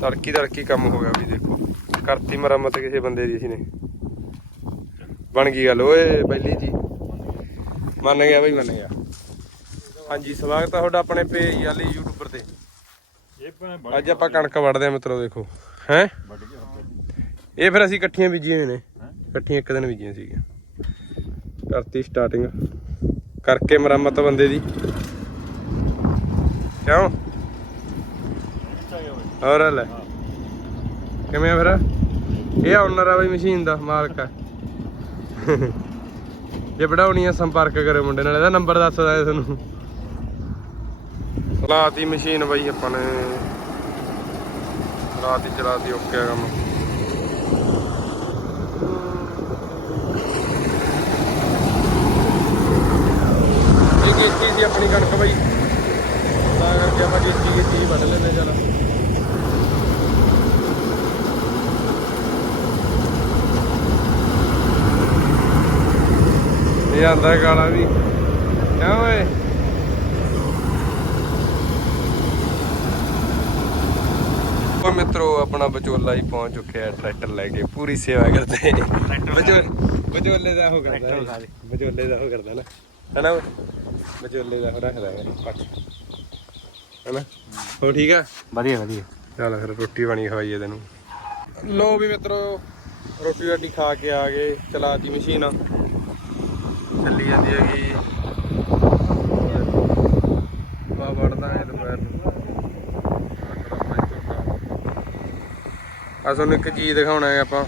ਤੜਕੀ ਤੜਕੀ ਕੰਮ ਹੋ ਗਿਆ ਵੀ ਦੇਖੋ। ਕਰਤੀ ਮਰਮਤ ਕਿਸੇ ਬੰਦੇ ਦੀ ਸੀ ਨੇ। ਬਣ ਗਈ ਗੱਲ ਓਏ ਪਹਿਲੀ ਜੀ। ਮੰਨ ਗਿਆ ਬਈ। ਮੰਨ ਗਿਆ। ਹਾਂਜੀ ਸਵਾਗਤ ਆ ਤੁਹਾਡਾ ਆਪਣੇ ਪੇਜ ਵਾਲੀ ਯੂਟਿਊਬਰ ਤੇ। ਅੱਜ ਆਪਾਂ ਕਣਕ ਵੜਦੇ ਆ ਮਿੱਤਰੋ ਦੇਖੋ। ਹੈ? ਇਹ ਫਿਰ ਅਸੀਂ ਇਕੱਠੀਆਂ ਬੀਜੀਆਂ ਹੋਈਆਂ ਨੇ। ਇਕੱਠੀਆਂ ਇੱਕ ਦਿਨ ਬੀਜੀਆਂ ਸੀਗੀਆਂ। ਕਰਤੀ ਸਟਾਰਟਿੰਗ ਕਰਕੇ ਮਰਮਤ ਬੰਦੇ ਦੀ। ਕਿਉਂ? ਹੋਰ ਲੈ। ਕਿਵੇਂ ਆ ਫਿਰ? ਇਹ ਓਨਰ ਆ ਬਈ ਮਸ਼ੀਨ ਦਾ ਮਾਲਕ ਆ। ਜੇ ਵਡਾਉਣੀ ਆ ਸੰਪਰਕ ਕਰਿਓ ਮੁੰਡੇ ਨਾਲ, ਇਹਦਾ ਨੰਬਰ ਦੱਸਦਾ ਹੈ ਤੁਹਾਨੂੰ। ਚਲਾਤੀ ਮਸ਼ੀਨ ਬਈ ਆਪਾਂ ਨੇ। ਰਾਤ ਹੀ ਚਲਾਤੀ ਓਕੇ ਆ ਕੰਮ। ਇਹ ਕੀਤੀ ਸੀ ਆਪਣੀ ਕਣਕ ਬਈ। ਤਾਂ ਕਰਕੇ ਆਪਾਂ ਕੀਤੀ ਕੀਤੀ ਵੱਢ ਲੈਨੇ ਚੱਲ। ਇਹ ਆਂਦਾ ਗਾਲਾਂ ਵੀ। ਕਿਉਂ ਓਏ? ਉਹ ਮਿੱਤਰੋ ਆਪਣਾ ਵਿਚੋਲਾ ਹੀ ਪਹੁੰਚ ਚੁੱਕਿਆ ਹੈ ਟਰੈਕਟਰ ਲੈ ਕੇ। ਪੂਰੀ ਸੇਵਾ ਕਰਦੇ ਵਿਚੋਲੇ ਦਾ ਉਹ ਕਰਦਾ ਹੈ। ਵਿਚੋਲੇ ਦਾ ਉਹ ਕਰਦਾ ਨਾ। ਹਨਾ ਓਏ? ਵਿਚੋਲੇ ਦਾ ਉਹ ਰੱਖਦਾ ਹੈ। ਪੱਟ। ਹਨਾ? ਹੋ ਠੀਕ ਆ? ਵਧੀਆ ਵਧੀਆ। ਚੱਲ ਫਿਰ ਰੋਟੀ ਬਣੀ ਖਵਾਈਏ ਤੈਨੂੰ। ਲੋ ਵੀ ਮਿੱਤਰੋ ਰੋਟੀ ਰਾਟੀ ਖਾ ਕੇ ਆ ਗਏ ਚਲਾਤੀ ਮਸ਼ੀਨ। ਚੱਲੀ ਜਾਂਦੀ ਹੈਗੀ। ਵਾ ਵੜਦਾ ਹੈ ਦੁਪਹਿਰ ਨੂੰ। ਆ ਇੱਕ ਚੀਜ਼ ਦਿਖਾਉਣਾ ਹੈ ਆਪਾਂ।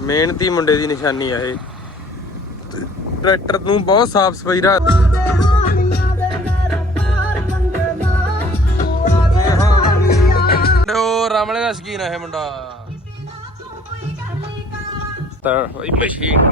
ਮਿਹਨਤੀ ਮੁੰਡੇ ਦੀ ਨਿਸ਼ਾਨੀ ਆ ਇਹ। ਟਰੈਕਟਰ ਨੂੰ ਬਹੁਤ ਸਾਫ਼ ਸਫ਼ਾਈ ਰੱਖਦੀ ਹੈ ਉਹ ਦਾ ਸ਼ਕੀਨ ਹੈ ਇਹ ਮੁੰਡਾ। ਤਾਂ ਓਏ ਮਸ਼ੀਨ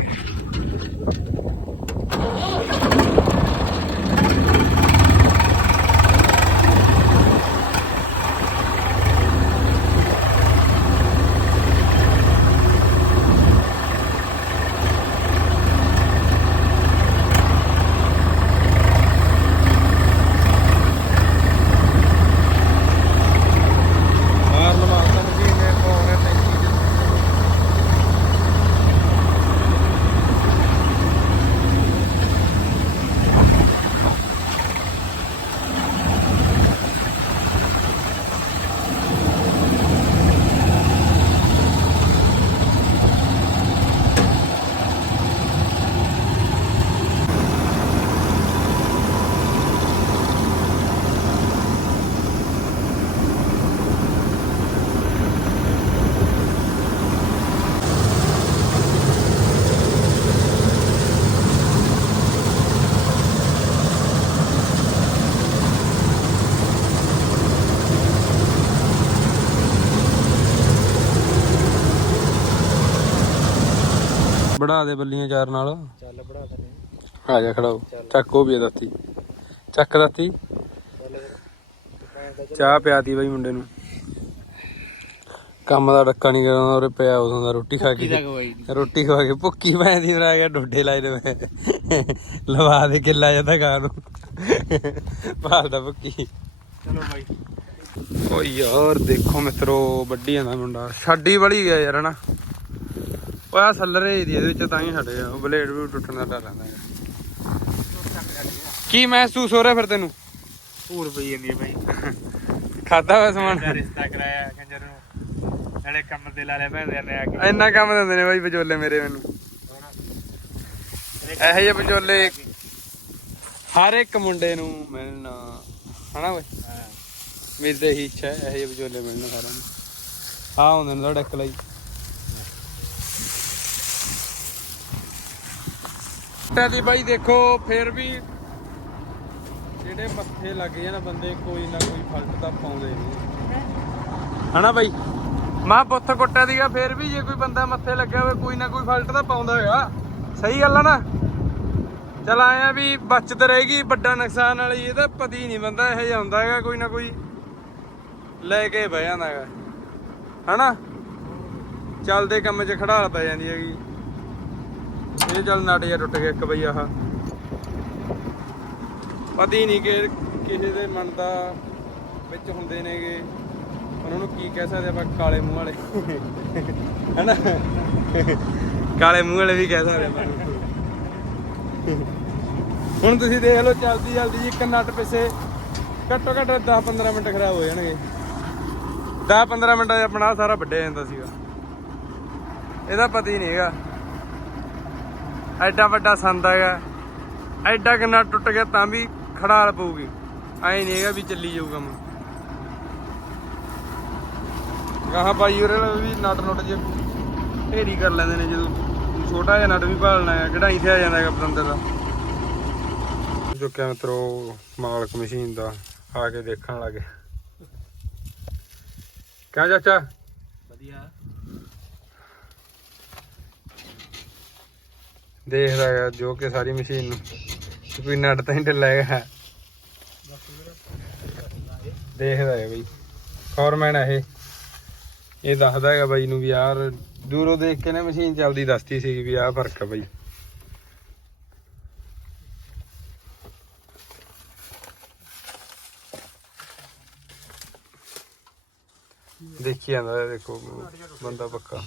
ਬੜਾ ਦੇ ਬੱਲੀਆਂ ਚਾਰ ਨਾਲ। ਚੱਲ ਬੜਾ ਆ ਜਾ ਖੜਾ। ਹੋ ਚੱਕ ਉਹ ਵੀ ਆ ਦਾਤੀ। ਚੱਕ ਦਾਤੀ। ਚਾਹ ਪਿਆਤੀ ਬਾਈ ਮੁੰਡੇ ਨੂੰ। ਕੰਮ ਦਾ ਡੱਕਾ ਨਹੀਂ ਕਰਾਉਂਦਾ ਉਰੇ ਪਿਆ ਉਦੋਂ ਦਾ ਰੋਟੀ ਖਾ ਕੇ ਰੋਟੀ ਖਾ ਕੇ ਭੁੱਕੀ ਪੈਂਦੀ ਫਿਰ ਆ ਗਿਆ ਡੋਡੇ ਲਾਏ ਦੇ ਮੈਂ। ਲਵਾ ਦੇ ਕਿੱਲਾ ਜਾਂਦਾ ਗਾ ਨੂੰ। ਭਾਲਦਾ ਭੁੱਕੀ। ਚਲੋ ਬਾਈ। ਓ ਯਾਰ ਦੇਖੋ ਮਿੱਤਰੋ ਵੱਡੀ ਜਾਂਦਾ ਮੁੰਡਾ। ਛੱਡੀ ਵੜੀ ਗਿਆ ਯਾਰ ਹਨਾ? ਓਏ ਆ ਸੱਲਰੇ ਦੀ ਇਹਦੇ ਵਿੱਚ ਤਾਂ ਹੀ ਛੱਡ ਗਿਆ ਉਹ ਬਲੇਡ ਵੀ ਟੁੱਟਣ ਦਾ ਡਰ ਰਹਿੰਦਾ। ਕੀ ਮਹਿਸੂਸ ਹੋ ਰਿਹਾ ਫਿਰ ਤੈਨੂੰ? ਧੂੜ ਪਈ ਜਾਂਦੀ ਹੈ ਬਾਈ ਖਾਦਾ ਹੋਇਆ ਸਮਾਨ? ਦਾ ਰਿਸ਼ਤਾ ਕਰਾਇਆ ਕੰਜਰ ਨੂੰ। ਨਾਲੇ ਕੰਮ ਤੇ ਲਾ ਲਿਆ ਭੈਣ ਨੇ ਆ ਕੇ। ਇੰਨਾ ਕੰਮ ਦਿੰਦੇ ਨੇ ਬਾਈ ਵਿਚੋਲੇ ਮੇਰੇ ਮੈਨੂੰ। ਇਹੋ ਜਿਹੇ ਵਿਚੋਲੇ ਹਰ ਇੱਕ ਮੁੰਡੇ ਨੂੰ ਮਿਲਣਾ ਹਨਾ ਓਏ ਮੇਰੀ ਤਾਂ ਇਹੀ ਇੱਛਾ ਹੈ ਇਹੋ ਜਿਹੇ ਵਿਚੋਲੇ ਮਿਲਣ ਸਾਰਿਆਂ ਨੂੰ। ਆ ਹੁੰਦੇ ਨੇ ਤੁਹਾਡਾ ਇੱਕ ਲਈ। ਟਾ ਦੀ ਬਾਈ ਦੇਖੋ, ਫਿਰ ਵੀ ਜਿਹੜੇ ਮੱਥੇ ਲੱਗ ਜਾਣ ਬੰਦੇ, ਕੋਈ ਨਾ ਕੋਈ ਫਲਟ ਤਾਂ ਪਾਉਂਦੇ ਨਹੀਂ ਹਨਾ ਬਾਈ? ਮਾਂ ਪੁੱਥ ਕੁੱਟਿਆ ਦੀਗਾ ਫਿਰ ਵੀ ਜੇ ਕੋਈ ਬੰਦਾ ਮੱਥੇ ਲੱਗਿਆ ਹੋਵੇ, ਕੋਈ ਨਾ ਕੋਈ ਫਲਟ ਤਾਂ ਪਾਉਂਦਾ ਹੋਇਆ ਸਹੀ ਗੱਲ ਆ ਨਾ? ਚਲ ਆਇਆ ਵੀ ਬਚਤ ਰਹੇਗੀ, ਵੱਡਾ ਨੁਕਸਾਨ ਵਾਲੀ, ਇਹ ਤਾਂ ਪਤੀ ਨਹੀਂ ਬੰਦਾ, ਇਹ ਜਿਹਾ ਹੈਗਾ, ਕੋਈ ਨਾ ਕੋਈ ਲੈ ਕੇ ਬਹਿ ਜਾਂਦਾ ਹੈਗਾ। ਹਨਾ? ਚੱਲਦੇ ਕੰਮ 'ਚ ਖੜਾਲ ਪੈ ਜਾਂਦੀ ਹੈਗੀ। ਇਹ ਚੱਲ ਨਟ ਜਿਹਾ ਟੁੱਟ ਗਿਆ ਇੱਕ ਬਈ ਆਹ। ਪਤੀ ਨਹੀਂ ਕਿ ਕਿਸੇ ਦੇ ਮਨ ਦਾ ਵਿੱਚ ਹੁੰਦੇ ਨੇਗੇ। ਉਹਨਾਂ ਨੂੰ ਕੀ ਕਹਿ ਸਕਦੇ ਆਪਾਂ ਕਾਲੇ ਮੂੰਹ ਵਾਲੇ? ਹੈਨਾ? ਕਾਲੇ ਮੂੰਹ ਵਾਲੇ ਵੀ ਕਹਿ ਸਕਦੇ ਆਪਾਂ ਹੁਣ ਤੁਸੀਂ ਦੇਖ ਲਓ, ਚਲਦੀ ਚਲਦੀ ਜੀ ਇੱਕ ਨਟ ਪਿੱਛੇ। ਘੱਟੋ ਘੱਟ 10 15 ਮਿੰਟ ਖਰਾਬ ਹੋ ਜਾਣਗੇ। 10 15 ਮਿੰਟਾਂ 'ਚ ਆਪਣਾ ਸਾਰਾ ਵੱਡਿਆ ਜਾਂਦਾ ਸੀਗਾ। ਇਹਦਾ ਪਤਾ ਹੀ ਨਹੀਂ ਹੈਗਾ। ਐਡਾ ਵੱਡਾ ਸੰਦ ਹੈਗਾ। ਐਡਾ ਕਿੰਨਾ ਟੁੱਟ ਗਿਆ ਤਾਂ ਵੀ ਖੜਾਲ ਪਊਗੀ। ਐ ਨਹੀਂ ਹੈਗਾ ਵੀ ਚੱਲੀ ਜਾਊ ਕੰਮ। ਗਾਹਾਂ ਪਾਈ ਉਰੇ ਵੀ ਨਟ ਨੁੱਟ ਜੇ ਢੇਰੀ ਕਰ ਲੈਂਦੇ ਨੇ ਜਦੋਂ ਛੋਟਾ ਜਿਹਾ ਨਟ ਵੀ ਭਾਲਣਾ ਹੈ, ਕਢਾਈ ਤੇ ਆ ਜਾਂਦਾ ਹੈਗਾ ਪਤੰਦਰ ਦਾ। ਜੋ ਮਿੱਤਰੋ, ਮਾਲਕ ਮਸ਼ੀਨ ਦਾ ਆ ਕੇ ਦੇਖਣ ਲੱਗੇ। ਕਿਆ ਚਾਚਾ? ਵਧੀਆ। ਦੇਖਦਾ ਹੈਗਾ ਜੋ ਕਿ ਸਾਰੀ ਮਸ਼ੀਨ ਨੂੰ। ਕਿ ਕੋਈ ਤਾਂ ਨਹੀਂ ਢਿੱਲਾ ਹੈਗਾ। ਦੇਖਦਾ ਹੈ ਬਈ। ਫੋਰਮੈਨ ਹੈ ਇਹ। ਇਹ ਦੱਸਦਾ ਹੈਗਾ ਬਾਈ ਨੂੰ ਵੀ ਯਾਰ, ਦੂਰੋਂ ਦੇਖ ਕੇ ਨਾ ਮਸ਼ੀਨ ਚੱਲਦੀ ਦੱਸਦੀ ਸੀ ਵੀ ਆਹ ਫ਼ਰਕ ਹੈ ਬਾਈ। ਦੇਖੀ ਜਾਂਦਾ ਦੇਖੋ, ਬੰਦਾ ਪੱਕਾ।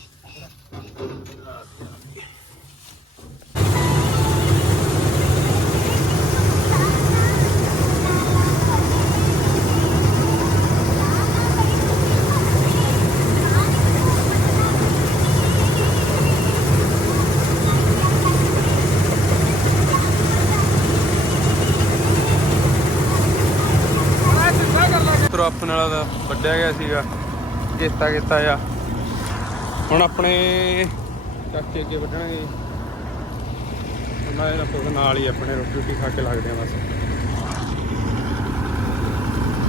ਆਪਣੇ ਵਾਲਾ ਦਾ ਵੱਡਿਆ ਗਿਆ ਸੀਗਾ। ਕੀਤਾ ਕੀਤਾ ਆ ਹੁਣ ਆਪਣੇ ਚਾਚੇ ਅੱਗੇ ਵੱਢਣਗੇ। ਉਹਨਾਂ ਦੇ ਨਾਲ ਨਾਲ ਹੀ ਆਪਣੇ ਰੋਟੀ ਰੋਟੀ ਖਾ ਕੇ ਲੱਗਦੇ ਆ ਬਸ।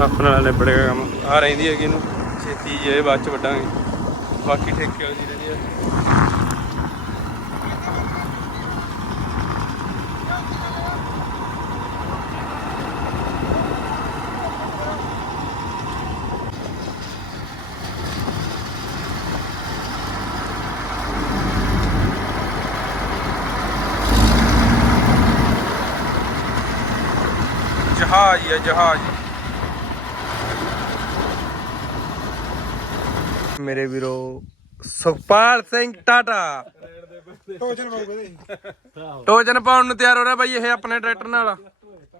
ਆਪਣੇ ਨਾਲ ਨਿਬੜੇਗਾ ਕੰਮ। ਆ ਰਹਿੰਦੀ ਹੈਗੀ ਇਹਨੂੰ। ਛੇਤੀ ਜੇ ਬਾਅਦ ਚ ਵੱਢਾਂਗੇ। ਬਾਕੀ ਠੇਕੇ ਵਾਲੀ ਰਹਿੰਦੀ ਹੈ ਜਹਾਜ਼ ਹੀ ਹੈ ਜਹਾਜ਼। ਮੇਰੇ ਵੀਰੋ ਸੁਖਪਾਲ ਸਿੰਘ ਟਾਟਾ। ਟੋਚਨ ਪਾਉਗੇ ਦੇ ਟੋਜਨ ਪਾਉਣ ਨੂੰ ਤਿਆਰ ਹੋ ਰਿਹਾ ਬਾਈ ਇਹ ਆਪਣੇ ਟਰੈਕਟਰ ਨਾਲ।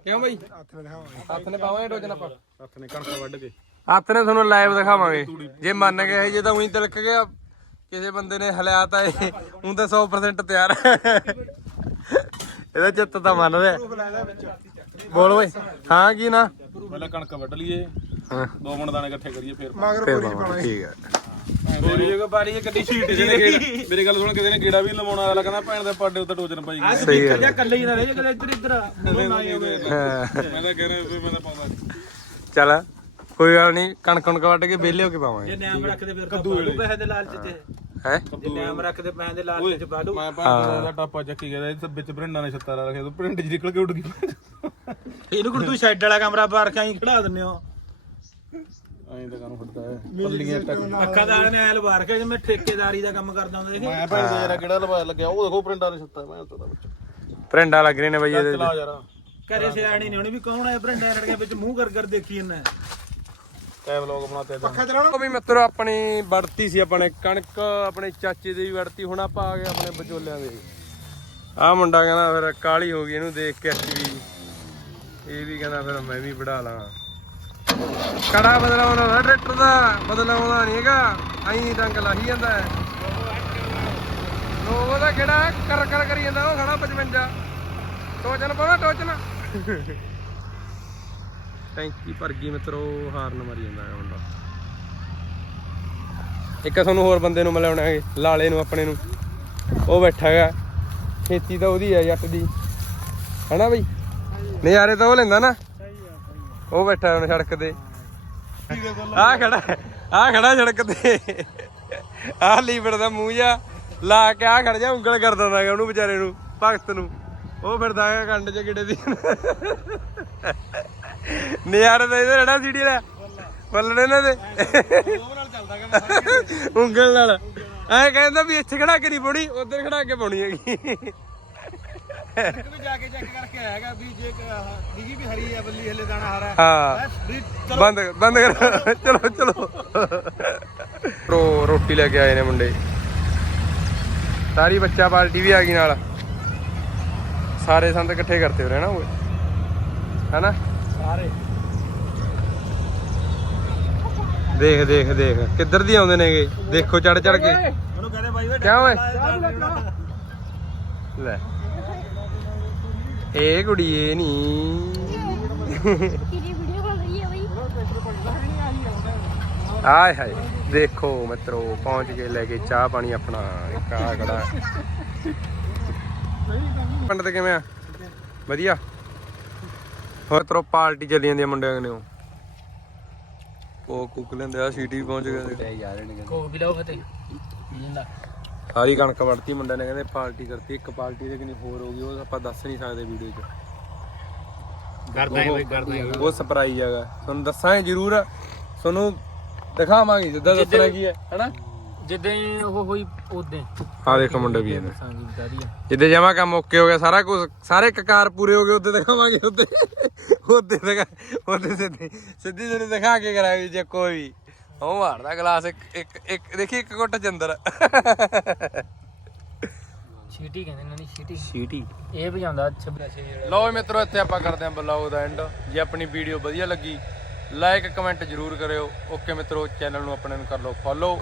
ਕਿਉਂ ਬਾਈ? ਹੱਥ ਨਾਲ ਦਿਖਾਵਾਂਗੇ। ਹੱਥ ਨੇ ਪਾਵਾਂਗੇ ਟੋਜਨ ਆਪਾਂ? ਹੱਥ ਨੇ ਕਣਕ ਵੱਢ ਕੇ। ਹੱਥ ਨੇ ਤੁਹਾਨੂੰ ਲਾਈਵ ਦਿਖਾਵਾਂਗੇ। ਜੇ ਮੰਨ ਗਏ ਜੇ ਤਾਂ ਉਹੀ ਤਿਲਕ ਗਿਆ ਕਿਸੇ ਬੰਦੇ ਨੇ ਹਲਿਆ ਤਾਂ ਇਹ ਉਹ ਤਾਂ 100% ਤਿਆਰ ਇਹਦਾ ਚਿੱਤ ਤਾਂ ਮੰਨ ਰਿਹਾ ਬੋਲ ਓਏ। ਹਾਂ ਕੀ ਨਾ? ਪਹਿਲਾਂ ਕਣਕ ਵੱਢ ਲਈਏ। ਹਾਂ। ਦੋ ਮਣ ਦਾਣੇ ਇਕੱਠੇ ਕਰੀਏ ਫਿਰ ਫੇਰ ਪਾਵਾਂਗੇ ਠੀਕ ਹੈ ਪੂਰੀ ਜਗ੍ਹਾ ਬਾਰੀ ਗੱਡੀ ਸ਼ੀਟ ਜੀ ਮੇਰੀ ਗੱਲ ਸੁਣ ਕਿਸੇ ਨੇ ਗੇੜਾ ਵੀ ਨੀ ਲਵਾਉਣਾ ਵਾਲਾ ਕਹਿੰਦਾ ਭੈਣ ਦੇ ਪਾਡੇ ਉੱਤੇ ਟੋਚਨ ਪਾਈ ਗਈ ਸਹੀ ਗੱਲ ਹੈ। ਕੱਲੇ ਹੀ ਨਾ ਰਹੇ ਕਦੇ ਇੱਧਰ ਇੱਧਰ ਹਾਂ। ਮੈਂ ਤਾਂ ਕਹਿ ਰਿਹਾ ਵੀ ਮੈਂ ਤਾਂ ਪਾਉਂਦਾ ਨੀ। ਚੱਲ ਕੋਈ ਗੱਲ ਨਹੀਂ ਕਣਕ ਕਣਕ ਵੱਢ ਕੇ ਵਿਹਲੇ ਹੋ ਕੇ ਪਾਵਾਂਗੇ। ਨਿਆਮ ਰੱਖਦੇ ਫਿਰ ਕੱਦੂ ਪੈਸੇ ਦੇ ਲਾਲਚ ਚ। ਹੈ। ਜੇ ਨਿਆਮ ਰੱਖਦੇ ਪੈਸੇ ਦੇ ਲਾਲਚ ਚ ਬਾਲੂ। ਮੈਂ ਭੈਣ ਦਾ ਟਾਪਾ ਚੱਕੀ ਗਿਆ ਇਹ ਵਿੱਚ ਭਰਿੰਡਾ ਨੇ ਛੱਤਾ ਲਾ ਰੱਖਿਆ ਤੂੰ ਭਰਿੰਡ ਜੀ ਨਿਕਲ ਕੇ ਉੱਡ ਗਈ। ਇਹਨੂੰ ਕੋਲ ਤੂੰ ਸ਼ੈੱਡ ਵਾਲਾ ਕਮਰਾ ਬਾਹਰ ਕਾਈ ਖੜਾ ਦਿੰਨੇ ਹੋ। ਐਂ ਤਾਂ ਕਾਨੂੰ ਫੜਦਾ ਹੈ। ਪੱਲੀਆਂ ਟੱਕ ਅੱਖਾਂ ਦਾ ਐਲ ਬਾਹਰ ਕੇ ਜਿਵੇਂ ਠੇਕੇਦਾਰੀ ਦਾ ਕੰਮ ਕਰਦਾ ਹੁੰਦਾ ਇਹ ਮੈਂ ਦਾ ਯਾਰ ਕਿਹੜਾ ਲਵਾਇਆ ਲੱਗਿਆ। ਉਹ ਦੇਖੋ ਭਰਿੰਡਾ ਨੇ ਛੱਤਾ ਮੈਂ ਤਾਂ ਵਿੱਚ ਪਰਿੰਡਾ ਲੱਗ ਰਹੇ ਨੇ ਬਈ ਇਹਦੇ ਚਲਾ ਯਾਰ। ਘਰੇ ਸਿਆਣੀ ਨਹੀਂ ਹੋਣੀ ਵੀ ਕੌਣ ਹੈ ਭਰਿੰਡਾ ਰੜੀਆਂ ਵਿੱਚ ਮੂੰਹ ਕਰ ਕਰ ਦੇਖੀ ਜਾਂਦਾ ਕੈ ਵਲੋਗ ਬਣਾਤੇ ਪੱਖਾ ਉਹ ਵੀ ਮਿੱਤਰੋ ਆਪਣੀ ਵੜਤੀ ਸੀ ਆਪਣੇ ਕਣਕ ਆਪਣੇ ਚਾਚੇ ਦੀ ਵੀ ਵੜਤੀ ਹੁਣ ਆਪਾਂ ਆ ਗਏ ਆਪਣੇ ਵਿਚੋਲਿਆਂ ਦੇ। ਆਹ ਮੁੰਡਾ ਕਹਿੰਦਾ ਫਿਰ ਕਾਲੀ ਹੋ ਗਈ ਇਹਨੂੰ ਦੇਖ ਕੇ ਵੀ ਇਹ ਵੀ ਕਹਿੰਦਾ ਫਿਰ ਮੈਂ ਵੀ ਵੜਾ ਲਾਂ। ਕੜਾ ਬਦਲਾਉਣਾ ਨਾ ਟਰੈਕਟਰ ਦਾ, ਬਦਲਾਉਣਾ ਨਹੀਂ ਹੈਗਾ। ਐਂ ਡੰਗ ਲਾਹੀ ਜਾਂਦਾ ਹੈ। ਲੋਗੋ ਦਾ ਕਿਹੜਾ ਕਰ ਕਰ ਕਰੀ ਜਾਂਦਾ, ਉਹ ਖੜਾ 55 ਟੋਚਨ ਪਾਵਾ ਟੋਚਨ। ਟੈਂਕੀ ਭਰ ਗਈ ਮਿੱਤਰੋ, ਹਾਰਨ ਮਾਰੀ ਜਾਂਦਾ ਹੈ ਮੁੰਡਾ। ਇੱਕ ਤੁਹਾਨੂੰ ਹੋਰ ਬੰਦੇ ਨੂੰ ਮਿਲਾਉਣਾ ਹੈ, ਲਾਲੇ ਨੂੰ, ਆਪਣੇ ਨੂੰ। ਉਹ ਬੈਠਾ ਹੈਗਾ। ਖੇਤੀ ਤਾਂ ਉਹਦੀ ਹੈ, ਜੱਟ ਦੀ। ਹਨਾ ਬਈ? ਨਜ਼ਾਰੇ ਤਾਂ ਉਹ ਲੈਂਦਾ ਨਾ। ਉਹ ਬੈਠਾ ਹੁਣ ਸੜਕ ਤੇ। ਆ ਖੜਾ ਆ ਖੜਾ ਸੜਕ ਤੇ। ਆ ਲੀਵਰ ਦਾ ਮੂੰਹ ਜਾ ਲਾ ਕੇ ਆ ਖੜ ਜਾ ਉਂਗਲ ਕਰ ਦਿੰਦਾ ਉਹਨੂੰ ਵਿਚਾਰੇ ਨੂੰ ਭਗਤ ਨੂੰ। ਉਹ ਫਿਰਦਾ ਹੈਗਾ ਕੰਡ ਚ ਗਿੜੇ ਦੀ। ਨਜ਼ਾਰੇ ਤਾਂ ਇਹਦੇ ਰੜਾ ਸੀੜੀ ਦਾ। ਬੱਲਣੇ ਇਹਨਾਂ ਦੇ ਉਂਗਲ ਨਾਲ। ਐ ਕਹਿੰਦਾ ਵੀ ਇੱਥੇ ਖੜਾ ਕੇ ਨਹੀਂ ਪਾਉਣੀ ਉਧਰ ਖੜਾ ਕੇ ਪਾਉਣੀ ਹੈਗੀ। ਵੀ ਜਾ ਕੇ ਚੈੱਕ ਕਰਕੇ ਆਇਆਗਾ ਵੀ ਜੇ ਦਿਗੀ ਵੀ ਹਰੀ ਹੈ ਬੱਲੀ ਹਲੇ ਦਾਣਾ ਹਰਾ ਹਾਂ। ਵੀ ਬੰਦ ਬੰਦ ਕਰ। ਚਲੋ ਚਲੋ। ਰੋ ਰੋਟੀ ਲੈ ਕੇ ਆਏ ਨੇ ਮੁੰਡੇ। ਸਾਰੀ ਬੱਚਾ ਪਾਰਟੀ ਵੀ ਆ ਗਈ ਨਾਲ। ਸਾਰੇ ਸੰਦ ਇਕੱਠੇ ਕਰਤੇ ਹੋ ਰਹੇ ਨਾ ਓਏ? ਹੈਨਾ? ਸਾਰੇ। ਦੇਖ ਦੇਖ ਦੇਖ। ਕਿੱਧਰ ਦੀ ਆਉਂਦੇ ਨੇਗੇ? ਦੇਖੋ ਚੜ ਚੜ ਕੇ ਉਹਨੂੰ ਕਹਦੇ ਬਾਈ ਓਏ ਕਿਆ ਓਏ? ਲੈ। ਇਹ ਕੁੜੀ ਇਹ ਨਹੀਂ ਕਿਹਦੀ ਵੀਡੀਓ ਬਣ ਰਹੀ ਹੈ ਬਈ? ਆਏ ਹਾਏ ਦੇਖੋ ਮਿੱਤਰੋ ਪਹੁੰਚ ਗਏ ਲੈ ਕੇ ਚਾਹ ਪਾਣੀ ਆਪਣਾ ਕਾ ਕੜਾ ਪਿੰਡ ਤੇ ਕਿਵੇਂ ਆ? ਵਧੀਆ? ਹੋਰ ਤਰੋ ਪਾਰਟੀ ਚੱਲੀ ਜਾਂਦੀ ਆ ਮੁੰਡਿਆਂ ਨੇ ਉਹ ਕੁੱਕ ਲੈਂਦੇ ਆ ਸੀਟੀ ਪਹੁੰਚ ਗਏ। ਕੋ ਵੀ ਲਓ ਫਤੇ ਜਿੰਦਾ ਸਾਰੀ ਕਣਕ ਵੜਤੀ ਮੁੰਡਿਆਂ ਨੇ ਕਹਿੰਦੇ ਪਾਰਟੀ ਕਰਤੀ ਇੱਕ ਪਾਰਟੀ ਦੇ ਕਿੰਨੀ ਹੋਰ ਹੋ ਗਈ ਉਹ ਆਪਾਂ ਦੱਸ ਨਹੀਂ ਸਕਦੇ ਵੀਡੀਓ 'ਚ। ਕਰਦਾ ਹੈ ਬਈ ਕਰਦਾ ਹੈ। ਉਹ ਸਰਪ੍ਰਾਈਜ਼ ਹੈਗਾ। ਤੁਹਾਨੂੰ ਦੱਸਾਂਗੇ ਜ਼ਰੂਰ ਤੁਹਾਨੂੰ ਦਿਖਾਵਾਂਗੇ ਜਿੱਦਾਂ ਦੱਸਣਾ ਕੀ ਹੈ ਹੈਨਾ? ਜਿੱਦਾਂ ਹੀ ਉਹ ਹੋਈ ਉਦੋਂ ਆ ਦੇਖੋ ਮੁੰਡੇ ਵੀ ਇਹਨੇ ਜਿੱਦੇ ਜਮਾ ਕੰਮ ਓਕੇ ਹੋ ਗਿਆ ਸਾਰਾ ਕੁਝ ਸਾਰੇ ਕਕਾਰ ਪੂਰੇ ਹੋ ਗਏ ਉੱਤੇ ਦਿਖਾਵਾਂਗੇ ਉੱਤੇ ਉੱਤੇ ਦਿਖਾ ਉੱਤੇ ਸਿੱਧੀ ਸਿੱਧੀ ਜਿਹੜੀ ਦਿਖਾ ਕੇ ਕਰਾਂਗੇ ਜੇ ਕੋਈ। ਉਹ ਮਾਰਦਾ ਗਲਾਸ ਇੱਕ ਇੱਕ ਇੱਕ ਦੇਖੀ ਇੱਕ ਘੁੱਟ ਚੰਦਰ ਛੀਟੀ ਕਹਿੰਦੇ ਇਹਨਾਂ ਦੀ ਛੀਟੀ। ਸੀਟੀ ਇਹ ਵਜਾਉਂਦਾ 26 ਜਿਹੜਾ ਲਓ ਵੀ ਮਿੱਤਰੋ ਇੱਥੇ ਆਪਾਂ ਕਰਦੇ ਹਾਂ ਬਲੌਗ ਦਾ ਐਂਡ ਜੇ ਆਪਣੀ ਵੀਡੀਓ ਵਧੀਆ ਲੱਗੀ ਲਾਈਕ ਕਮੈਂਟ ਜਰੂਰ ਕਰਿਓ। ਓਕੇ ਮਿੱਤਰੋ ਚੈਨਲ ਨੂੰ ਆਪਣੇ ਨੂੰ ਕਰ ਲਓ ਫੋਲੋ